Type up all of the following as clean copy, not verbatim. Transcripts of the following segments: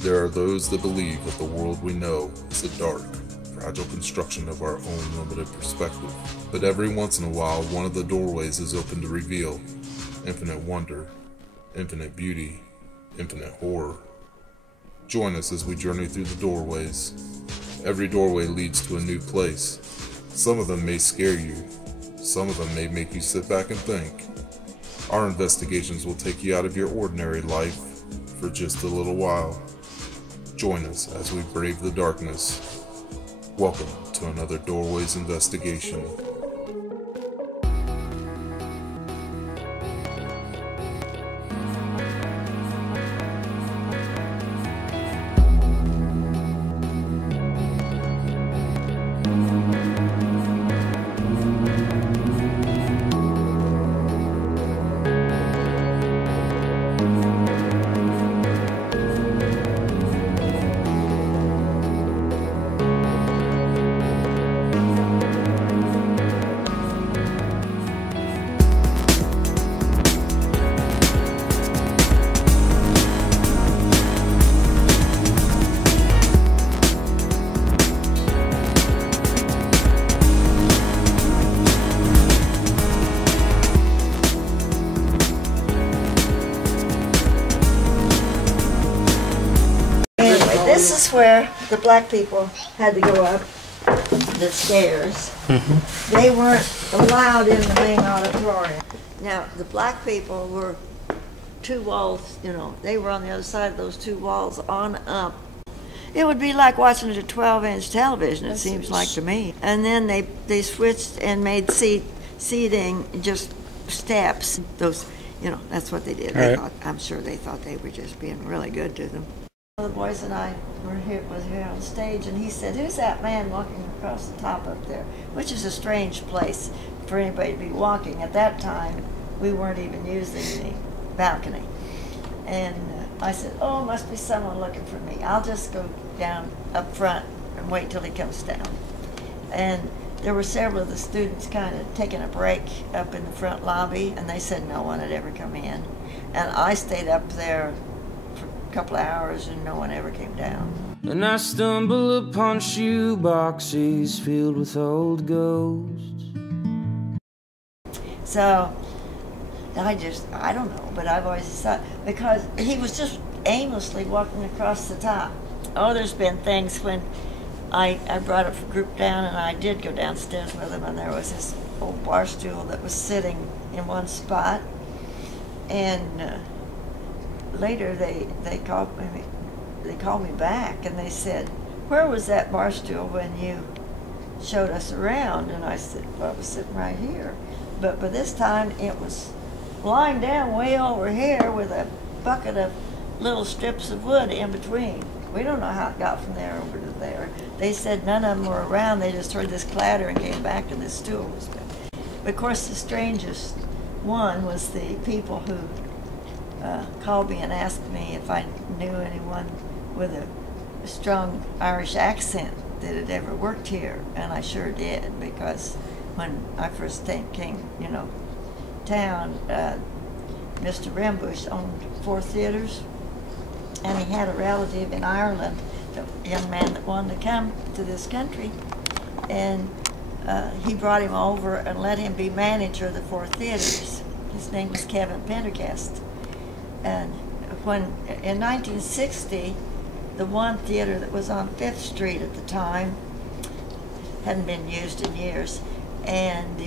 There are those that believe that the world we know is a dark, fragile construction of our own limited perspective. But every once in a while, one of the doorways is open to reveal infinite wonder, infinite beauty, infinite horror. Join us as we journey through the doorways. Every doorway leads to a new place. Some of them may scare you. Some of them may make you sit back and think. Our investigations will take you out of your ordinary life for just a little while. Join us as we brave the darkness. Welcome to another Doorways investigation. This is where the black people had to go up the stairs. They weren't allowed in the main auditorium. Now, the black people were two walls, they were on the other side of those two walls on up. It would be like watching a 12-inch television, it seems like to me. And then they switched and made seating just steps. Those, that's what they did. They thought, I'm sure they thought they were just being really good to them. The boys and I was here on stage, and he said, "Who's that man walking across the top up there?" Which is a strange place for anybody to be walking. At that time, we weren't even using the balcony. And I said, "Oh, must be someone looking for me. I'll just go down up front and wait till he comes down." And there were several of the students kind of taking a break up in the front lobby, and they said no one had ever come in. And I stayed up there couple of hours and no one ever came down. And I stumble upon shoe boxes filled with old ghosts. So I don't know, but I've always thought, because he was just aimlessly walking across the top. Oh, there's been things when I brought a group down, and I did go downstairs with him, and there was this old bar stool that was sitting in one spot, and later they called me back, and they said, "Where was that bar stool when you showed us around?" And I said, "Well, it was sitting right here." But by this time it was lying down way over here with a bucket of little strips of wood in between. We don't know how it got from there over to there. They said none of them were around. They just heard this clatter and came back, and this stool was there. But of course the strangest one was the people who called me and asked me if I knew anyone with a strong Irish accent that had ever worked here, and I sure did, because when I first came, town, Mr. Rembush owned 4 theaters, and he had a relative in Ireland, a young man that wanted to come to this country, and he brought him over and let him be manager of the 4 theaters. His name was Kevin Pendergast. And when, in 1960, the one theater that was on 5th Street at the time hadn't been used in years, and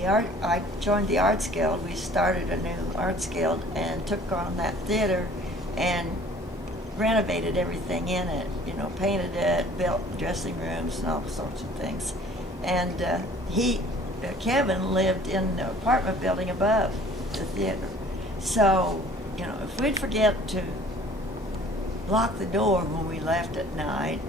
I joined the Arts Guild. We started a new Arts Guild and took on that theater and renovated everything in it, painted it, built dressing rooms and all sorts of things. And Kevin lived in the apartment building above the theater. So if we'd forget to lock the door when we left at night,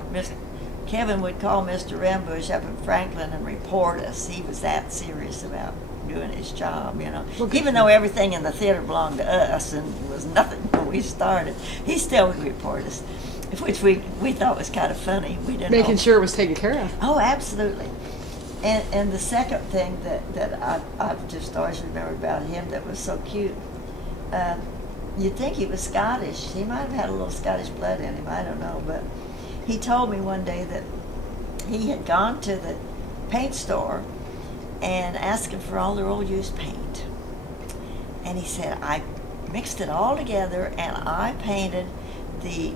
Kevin would call Mr. Rembush up in Franklin and report us. He was that serious about doing his job, Even though everything in the theater belonged to us and was nothing when we started, he still would report us, which we thought was kind of funny. We didn't making sure it was taken care of. Oh, absolutely. And the second thing that I've just always remembered about him that was so cute, you'd think he was Scottish. He might have had a little Scottish blood in him, I don't know. But he told me one day that he had gone to the paint store and asked him for all their old used paint. And he said, I mixed it all together and I painted the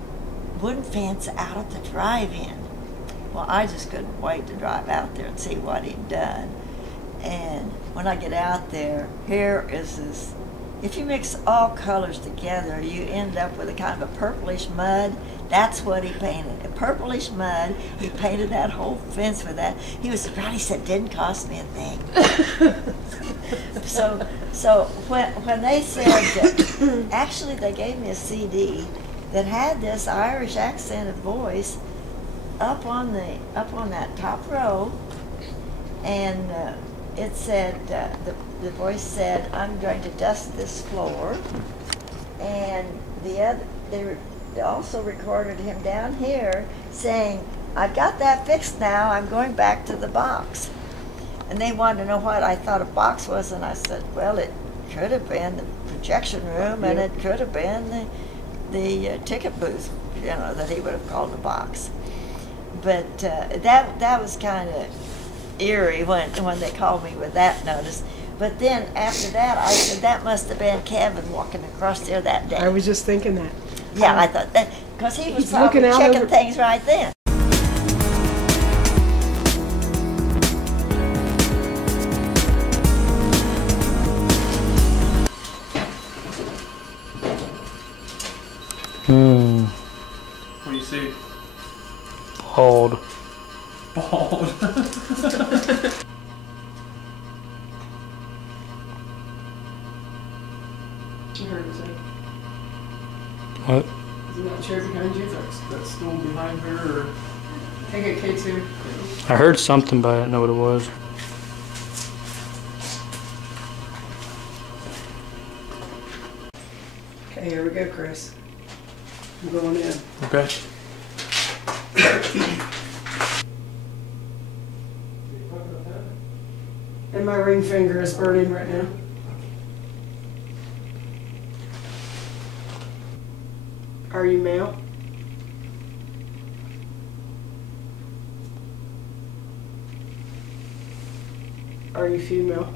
wooden fence out at the drive-in. Well, I just couldn't wait to drive out there and see what he'd done. And when I get out there, here is this, if you mix all colors together, you end up with a kind of a purplish mud. That's what he painted, a purplish mud. He painted that whole fence with that. He was surprised. He said, didn't cost me a thing. So when they said that, actually they gave me a CD that had this Irish accented voice up on that top row, and it said, the voice said, I'm going to dust this floor, and they also recorded him down here saying, I've got that fixed now, I'm going back to the box. And they wanted to know what I thought a box was, and I said, well, it could have been the projection room, and it could have been the ticket booth, that he would have called a box. But that was kind of eerie when they called me with that notice. But then after that, I said, that must have been Kevin walking across there that day. I was just thinking that. Yeah, I thought that, because he was He's probably looking out checking over- things right then. What do you see? Bald. Bald. You heard me say. What? Isn't that chair behind you? That stool behind her, or Take it, K2. I heard something, but I didn't know what it was. Okay, here we go, Chris. I'm going in. okay. And my ring finger is burning right now. Are you male? Are you female?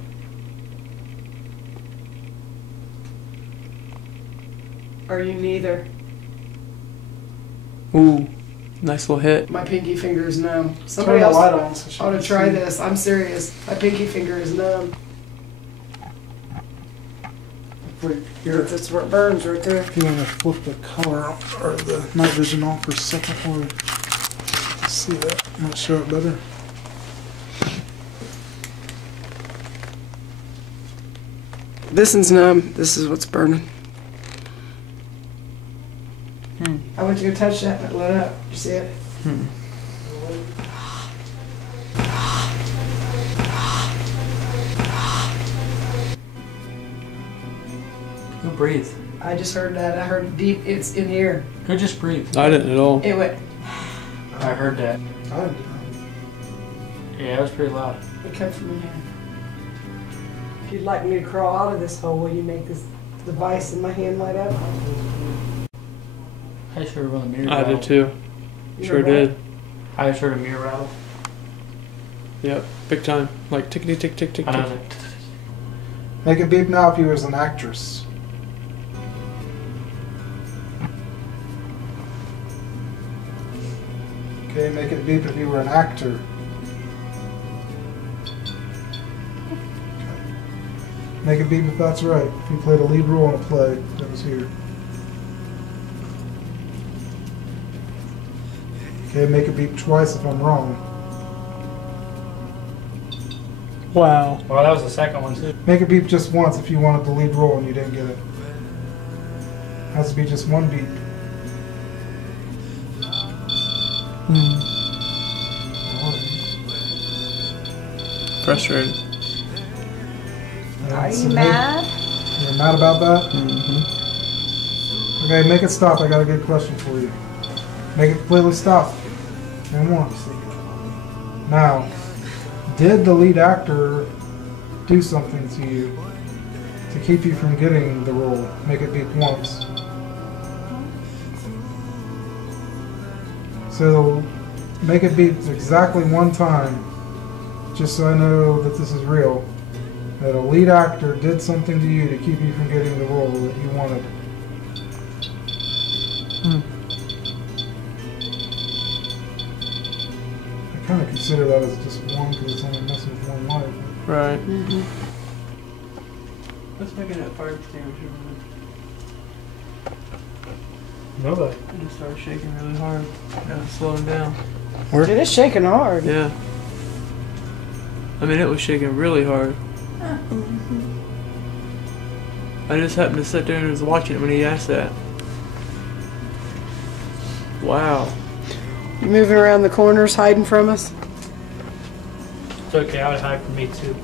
Are you neither? Ooh, nice little hit. My pinky finger is numb. Somebody else ought to try this. I'm serious. My pinky finger is numb. That's where it burns right there. If you want to flip the color or the night vision on for a second, or see that, might show it better. This one's numb. This is what's burning. I went to go touch that and it lit up. You see it? Go breathe. I just heard that. I heard deep. It's in here. Go just breathe. I didn't at all. It went. I heard that. I didn't. Yeah, it was pretty loud. It came from in here. If you'd like me to crawl out of this hole, will you make this device in my hand light up? I just heard one of the mirror I rattle. did too. You Sure heard that? did. I just heard a mirror rattle. Yep, big time. Like tickety tick tick tick And I was tick. like, Make it beep now if you was an actress. Okay, make it beep if you were an actor. Make it beep if that's right. If you played a lead role in a play that was here. Okay, make it beep twice if I'm wrong. Wow. well, that was the second one too. Make it beep just once if you wanted the lead role and you didn't get it. Has to be just one beep. Frustrated. Are So you make- mad? You're mad about that? Mm-hmm. Okay, make it stop. I got a good question for you. Make it completely stop. No more. Now, did the lead actor do something to you to keep you from getting the roll. Make it beep once. So make it beep exactly one time, just so I know that this is real. That a lead actor did something to you to keep you from getting the role that you wanted. I kind of consider that as just one because it's only messing with one life. Right. Let's make it that fire extinguisher. Nobody. And it started shaking really hard. Gotta slow him down. It is shaking hard. Yeah. I mean, it was shaking really hard. I just happened to sit there and was watching it when he asked that. Wow. You moving around the corners, hiding from us? It's okay, I would hide from me too.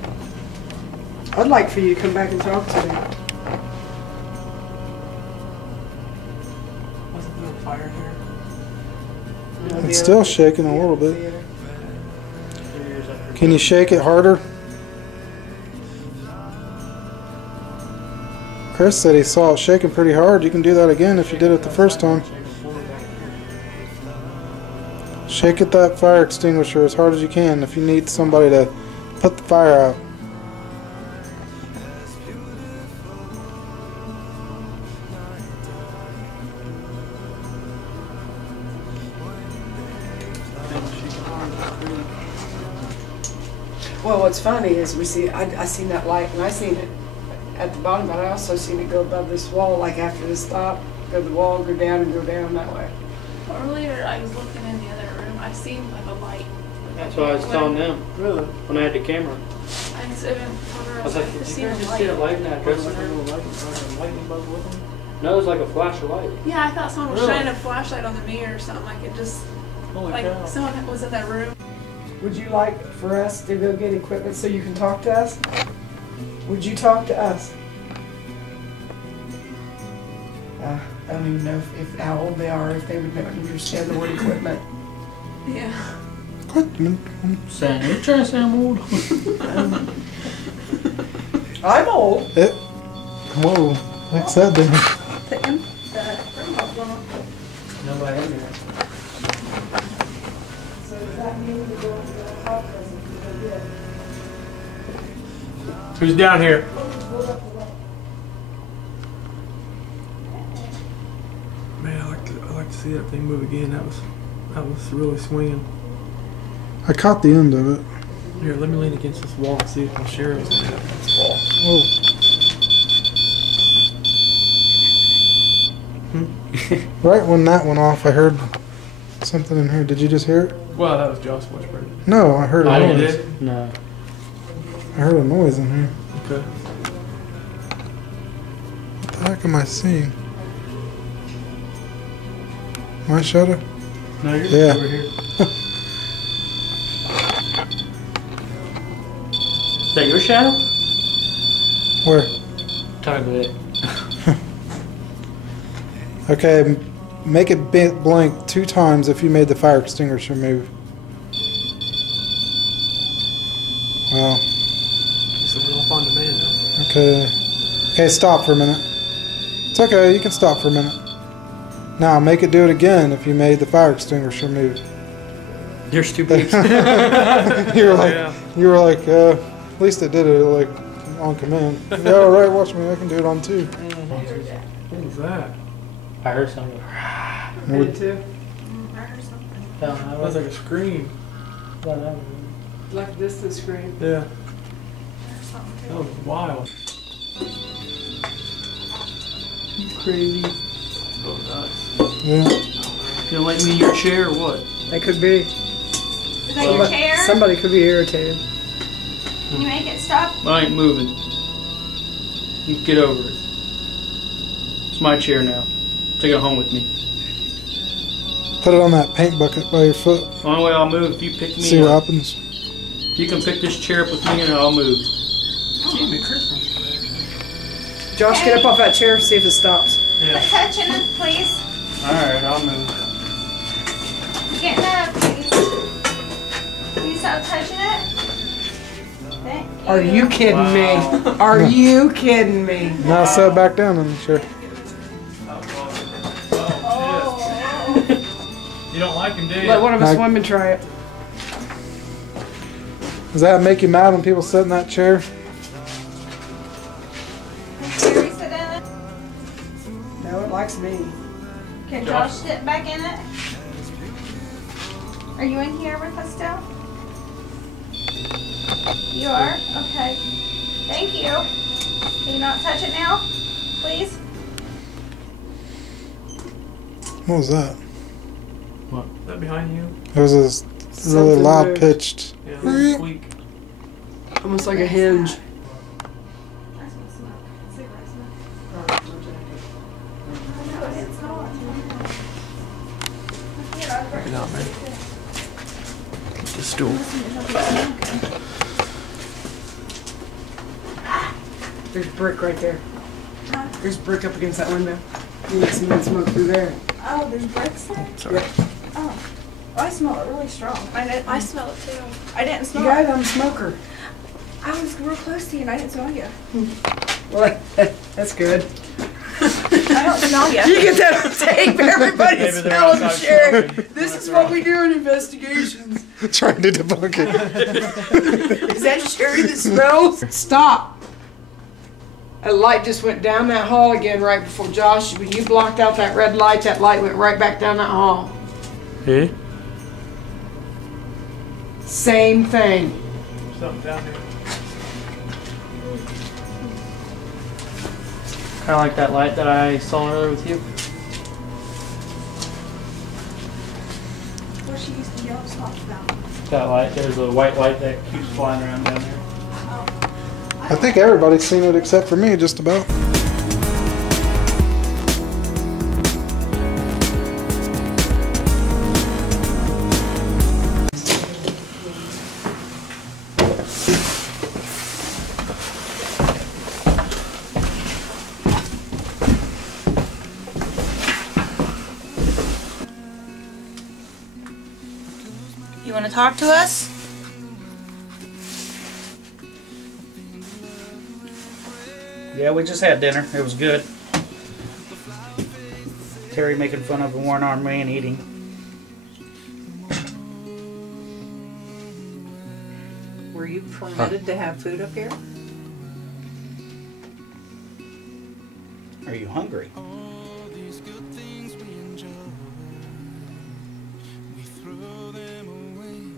I'd like for you to come back and talk to me. Wasn't there a fire here? It's still shaking a little bit. Can you shake it harder? Chris said he saw it shaking pretty hard. You can do that again if you did it the first time. Shake it that fire extinguisher as hard as you can if you need somebody to put the fire out. Well, what's funny is I seen that light, and I seen it at the bottom, but I also seen it go above this wall, like after the stop, go the wall, go down, and go down that way. Earlier, I was looking in the other room. I seen like a light. That's what I was telling them. Really? When I had the camera. I just didn't tell her. I was like, I did just you seen a guys just light. see a light in that dressing room? Lightning bug with him? No, it was like a flash of light. Yeah, I thought someone was Really? shining a flashlight on the mirror or something. Like it just, Holy like cow. someone was in that room. Would you like for us to go get equipment so you can talk to us? Would you talk to us? I don't even know if how old they are, if they would understand the word equipment. Yeah. Saying, you trying to say I'm old? I'm old. Whoa, what's that doing? The remote one. Nobody in there. So does that mean we're going to the hot present? Who's down here? Man, I like to see that thing move again. That was really swinging. I caught the end of it. Here, let me lean against this wall and see if my sheriff's gonna have this wall. Whoa. Right when that went off, I heard something in here. Did you just hear it? Well, that was Josh Washburn. No, I heard a I noise. did? No. I heard a noise in here. Okay. What the heck am I seeing? My shadow? No, you're Yeah. over here. Is that your shadow? Where? Toilet. Okay, make it blink 2 times if you made the fire extinguisher move. Wow. So we're off on demand now. Okay. Okay, stop for a minute. It's okay, you can stop for a minute. Now make it do it again if you made the fire extinguisher move. There's 2 beeps. you were like, Yeah. at least it did it like on command. Yeah, all right, watch me. I can do it on 2. What was that? I heard something. I did too. I heard something. That was like a scream. Like a distant scream. Yeah. I heard something That too. was wild. Crazy. Oh, nice. Yeah. Gonna let me in your chair or what? That could be. Is that your chair? Somebody could be irritated. Can you make it stop? I ain't moving. You get over it. It's my chair now. Take it home with me. Put it on that paint bucket by your foot. The only way I'll move if you pick me See what up. happens. If you can pick this chair up with me and I'll move. Jimmy Christmas. Josh, get up off that chair, see if it stops. Yeah. Quit touching it, please. Alright, I'll move. Getting up, please. Can you stop touching it? Thank you. Are you kidding me? Are you kidding me? Now sit back down in the chair. You don't like him, do you? Let one of us women try it. Does that make you mad when people sit in that chair? Terry sit in it? No, it likes me. Can Josh sit back in it? Are you in here with us still? You are? Okay. Thank you. Can you not touch it now, please? What was that? What? Is that behind you? It was a really Something loud moved. pitched. Yeah, a little squeak. Almost like a hinge. I smell smoke. Cigarette smoke. No, it's not. Get out, man. The stool. There's brick right there. There's brick up against that window. You can see that smoke through there. Oh, there's bricks there? Sorry. Oh. I smell it really strong. I smell it too. I didn't You smell guys, it. I'm a smoker. I was real close to you and I didn't smell you. Well, that's good. I don't smell you. You get that on tape, everybody Maybe they're smelling the outside sheriff. smoking. This is what we do in investigations. Trying to debunk it. Is that Sherry that smells? Stop. A light just went down that hall again right before Josh. When you blocked out that red light, that light went right back down that hall. Hey? Same thing. Something down here. Kind of like that light that I saw earlier with you. What she used to yell stop about. That light, there's a white light that keeps flying around down there. I think everybody's seen it except for me, just about. You want to talk to us? Yeah, we just had dinner. It was good. Terry making fun of a one-armed man eating. Were you permitted to have food up here? Are you hungry?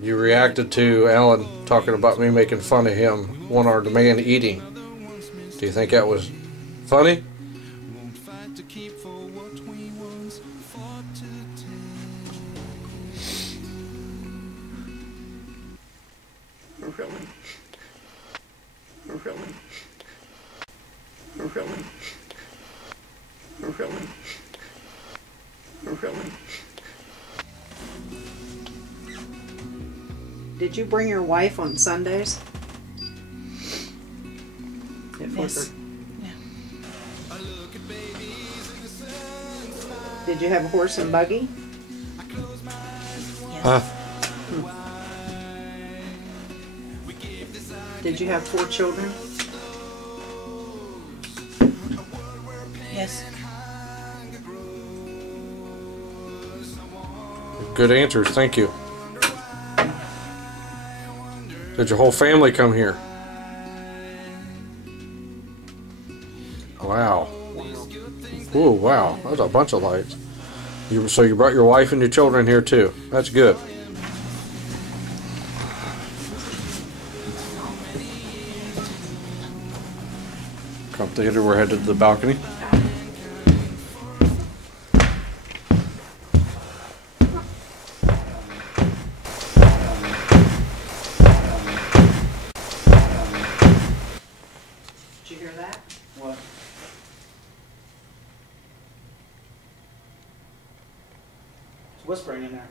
You reacted to Alan talking about me making fun of him, one-armed man eating. Do you think that was funny? Really? Really? Really? Really? Really? Did you bring your wife on Sundays? Yes. Did you have a horse and buggy? Huh? Did you have 4 children? Yes. Good answers, thank you. Did your whole family come here? Wow. Ooh, wow. That was a bunch of lights. So you brought your wife and your children here too. That's good. Crump Theater, we're headed to the balcony. Did you hear that? What? It's whispering in there.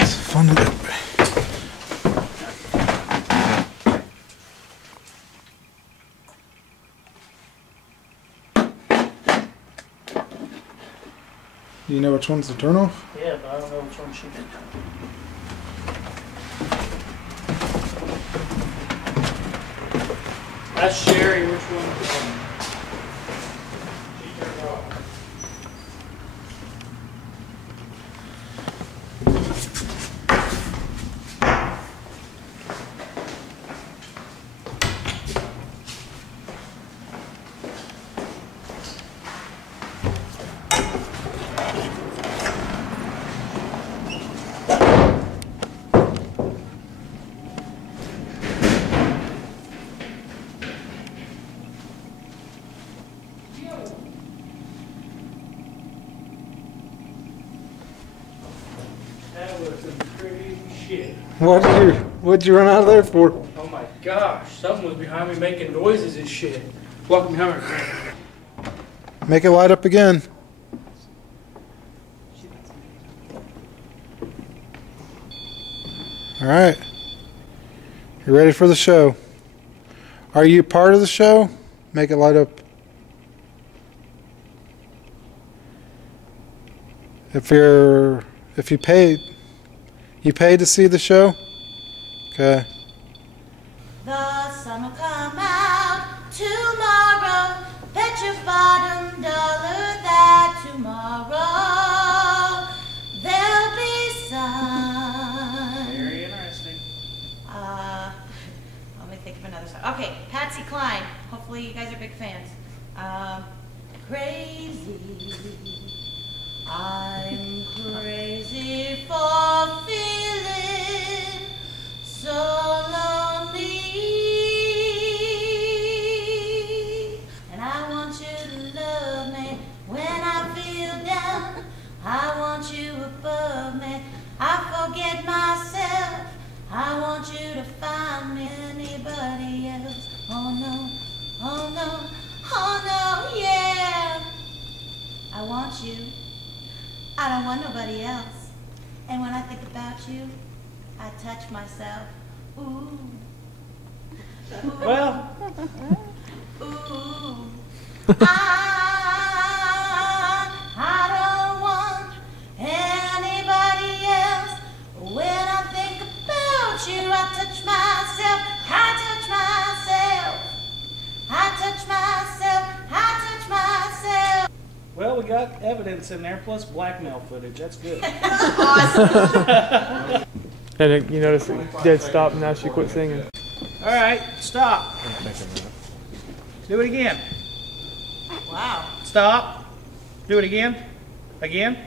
It's fun to do. which ones to turn off? Yeah, but I don't know which one she did. That's Sherry. Which one? She turned off. That was some crazy shit. What'd you run out of there for? Oh my gosh, someone was behind me making noises and shit. Walking behind me. Make it light up again. All right. You ready for the show? Are you part of the show? Make it light up. If you paid to see the show? Okay. The sun will come out tomorrow. Bet your bottom dollar that tomorrow there'll be sun. Very interesting. Let me think of another song. Okay, Patsy Cline. Hopefully you guys are big fans. Crazy. I'm crazy for feeling so lonely. And I want you to love me when I feel down. I want you above me. I forget myself. I want you to find me. Anybody else? Oh no, oh no, oh no, yeah. I want you. I don't want nobody else. And when I think about you, I touch myself. Ooh. Ooh. Well. Ooh. I don't want anybody else. When I think about you, I touch myself. I touch myself. I touch myself. I touch myself. Well, we got evidence in there, plus blackmail footage. That's good. Awesome. And then you notice it dead stopped and now she quit singing. All right, stop. Do it again. Wow. Stop. Do it again. Again.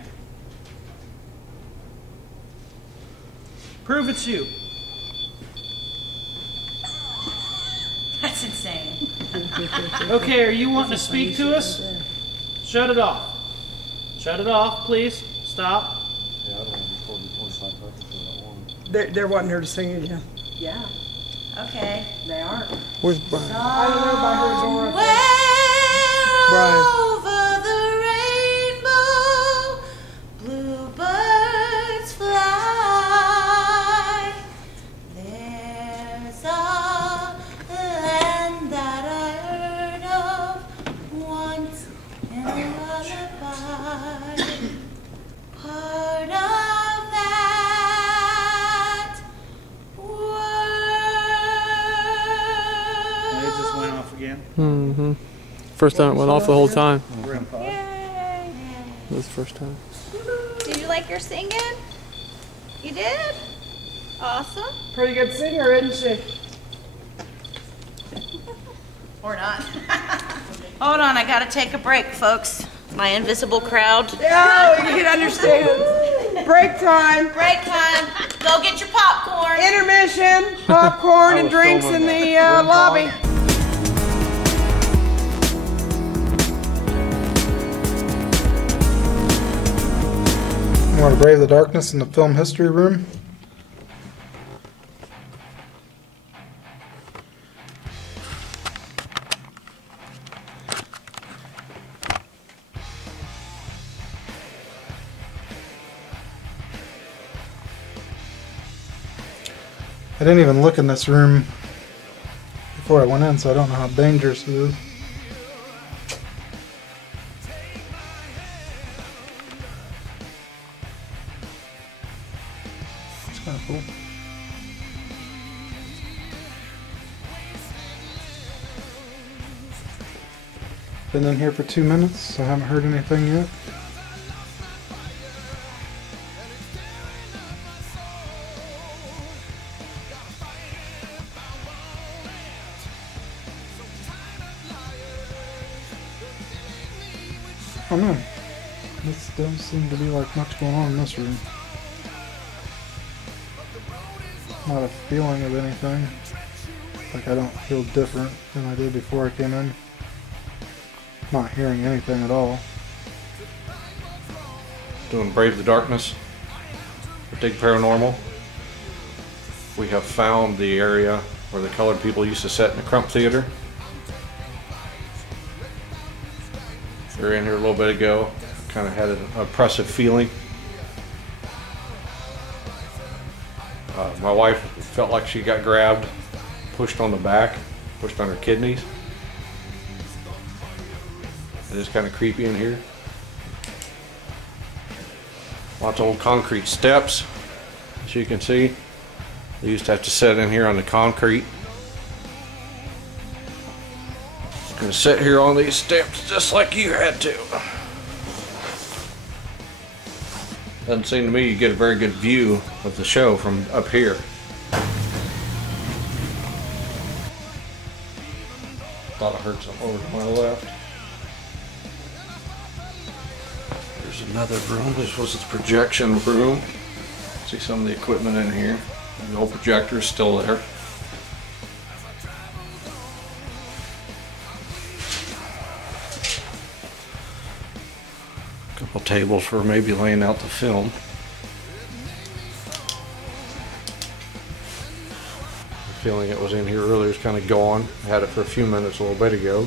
Prove it's you. That's insane. Okay, are you wanting to speak to us? Shut it off. Shut it off, please. Stop. Yeah, I don't want to record the 25 seconds for that one. They're wanting her to sing it again. Yeah. Okay. They are. Where's Brian? I don't know by her door. Brian. Over the rainbow, bluebirds fly. There's a land that I heard of once in a lullaby. Part of that world. It just went off again. Mm-hmm. First time it went off the whole time. Yay! That was the first time. Did you like your singing? You did? Awesome. Pretty good singer, isn't she? Or not. Hold on, I gotta take a break, folks. My invisible crowd. Yeah, you can understand. Break time. Break time. Go get your popcorn. Intermission. Popcorn and drinks in the lobby. You want to brave the darkness in the film history room? I didn't even look in this room before I went in, so I don't know how dangerous it is. Been in here for 2 minutes, so I haven't heard anything yet. Oh no, this doesn't seem to be like much going on in this room. Not a feeling of anything. Like I don't feel different than I did before I came in. Not hearing anything at all. Doing Brave the Darkness for Dig Paranormal. We have found the area where the colored people used to sit in the Crump Theater. We were in here a little bit ago. Kind of had an oppressive feeling. My wife felt like she got grabbed, pushed on the back, pushed on her kidneys. It is kind of creepy in here. Lots of old concrete steps, as you can see. They used to have to sit in here on the concrete. I'm gonna sit here on these steps just like you had to. Doesn't seem to me you get a very good view of the show from up here. Thought I heard something over to my left. There's another room. This was the projection room. See some of the equipment in here. The old projector is still there. A couple tables for maybe laying out the film. The feeling it was in here earlier is kind of gone. I had it for a few minutes a little bit ago.